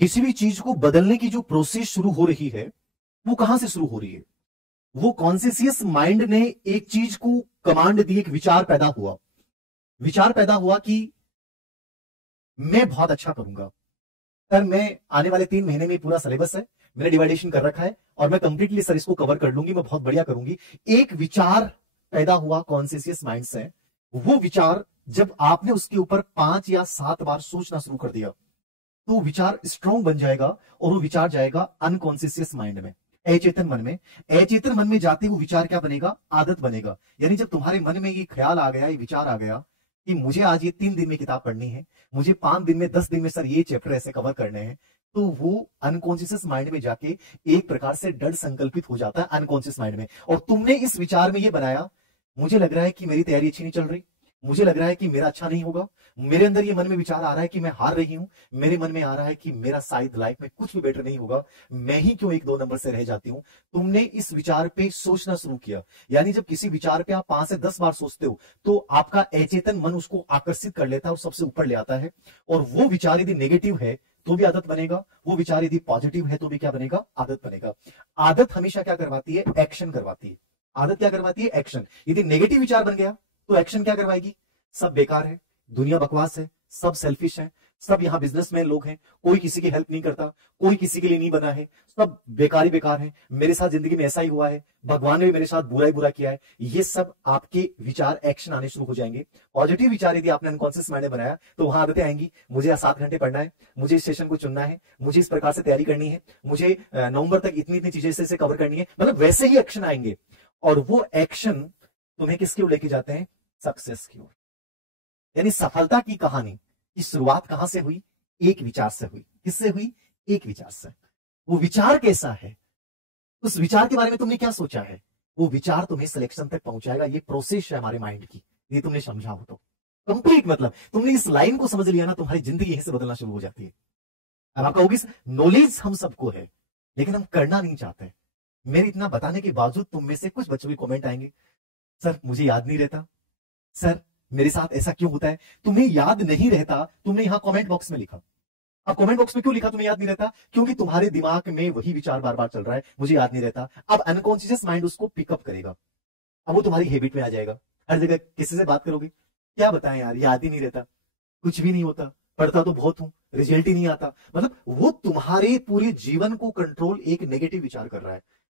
किसी भी चीज को बदलने की जो प्रोसेस शुरू हो रही है वो कहां से शुरू हो रही है? वो कॉन्शियस माइंड ने एक चीज को कमांड दी, एक विचार पैदा हुआ। विचार पैदा हुआ कि मैं बहुत अच्छा करूंगा सर, मैं आने वाले 3 महीने में पूरा सिलेबस है, मैंने डिवाइडेशन कर रखा है और मैं कंप्लीटली सर इसको कवर कर लूंगी, मैं बहुत बढ़िया करूंगी। एक विचार पैदा हुआ कॉन्शियस माइंड से। वो विचार जब आपने उसके ऊपर 5 या 7 बार सोचना शुरू कर दिया तो विचार स्ट्रांग बन जाएगा और वो विचार जाएगा अनकॉन्शियस माइंड में, अचेतन मन में। अचेतन मन में जाते वो विचार क्या बनेगा? आदत बनेगा। यानी जब तुम्हारे मन में ये ख्याल आ गया, ये विचार आ गया कि मुझे आज ये 3 दिन में किताब पढ़नी है, मुझे 5 दिन में 10 दिन में सर ये चैप्टर ऐसे कवर करने हैं, तो वो अनकॉन्शियस माइंड में जाके एक प्रकार से डर संकल्पित हो जाता है अनकॉन्शियस माइंड में। और तुमने इस विचार में ये बनाया, मुझे लग रहा है कि मेरी तैयारी अच्छी नहीं चल रही, मुझे लग रहा है कि मेरा अच्छा नहीं होगा, मेरे अंदर ये मन में विचार आ रहा है कि मैं हार रही हूं, मेरे मन में आ रहा है कि मेरा शायद लाइफ में कुछ भी बेटर नहीं होगा, मैं ही क्यों 1-2 नंबर से रह जाती हूं। तुमने इस विचार पे सोचना शुरू किया। यानी जब किसी विचार पे आप 5 से 10 बार सोचते हो तो आपका अचेतन मन उसको आकर्षित कर लेता है और सबसे ऊपर ले आता है। और वो विचार यदि नेगेटिव है तो भी आदत बनेगा, वो विचार यदि पॉजिटिव है तो भी क्या बनेगा? आदत बनेगा। आदत हमेशा क्या करवाती है? एक्शन करवाती है। आदत क्या करवाती है? एक्शन। यदि नेगेटिव विचार बन गया तो एक्शन क्या करवाएगी? सब बेकार है, दुनिया बकवास है, सब सेल्फिश है, सब यहां बिजनेसमैन लोग हैं, कोई किसी की हेल्प नहीं करता, कोई किसी के लिए नहीं बना है, सब बेकार ही बेकार है, मेरे साथ जिंदगी में ऐसा ही हुआ है, भगवान ने भी मेरे साथ बुरा ही बुरा किया है। ये सब आपके विचार एक्शन आने शुरू हो जाएंगे। पॉजिटिव विचार यदि आपने अनकॉन्शियस माइंड में बनाया तो वहां आदतें आएंगी। मुझे 7 घंटे पढ़ना है, मुझे इस सेशन को चुनना है, मुझे इस प्रकार से तैयारी करनी है, मुझे नवंबर तक इतनी इतनी चीजें से कवर करनी है, मतलब वैसे ही एक्शन आएंगे। और वो एक्शन तुम्हें किसकी ओर लेके जाते हैं? सक्सेस की ओर। यानी सफलता की कहानी की शुरुआत कहां से हुई? एक विचार से हुई। किससे हुई? एक विचार से। वो विचार कैसा है, उस विचार के बारे में तुमने क्या सोचा है, वो विचार तुम्हें सिलेक्शन तक पहुंचाएगा। ये प्रोसेस है हमारे माइंड की, ये तुमने समझा हो तो कंप्लीट। मतलब तुमने इस लाइन को समझ लिया ना, तुम्हारी जिंदगी यहीं से बदलना शुरू हो जाती है। अब आप कहोगे नॉलेज हम सबको है लेकिन हम करना नहीं चाहते। मेरे इतना बताने के बावजूद तुम में से कुछ बच्चों के कमेंट आएंगे, सर मुझे याद नहीं रहता, सर मेरे साथ ऐसा क्यों होता है। तुम्हें याद नहीं रहता, तुमने यहां कमेंट बॉक्स में लिखा। अब कमेंट बॉक्स में क्यों लिखा तुम्हें याद नहीं रहता? क्योंकि तुम्हारे दिमाग में वही विचार बार बार चल रहा है, मुझे याद नहीं रहता। अब अनकॉन्शियस माइंड उसको पिकअप करेगा, अब वो तुम्हारी हैबिट में आ जाएगा। हर जगह किसी से बात करोगे, क्या बताएं यार, याद ही नहीं रहता, कुछ भी नहीं होता, पढ़ता तो बहुत हूं, रिजल्ट ही नहीं आता। मतलब वो तुम्हारे पूरे जीवन को कंट्रोल एक नेगेटिव विचार कर रहा है।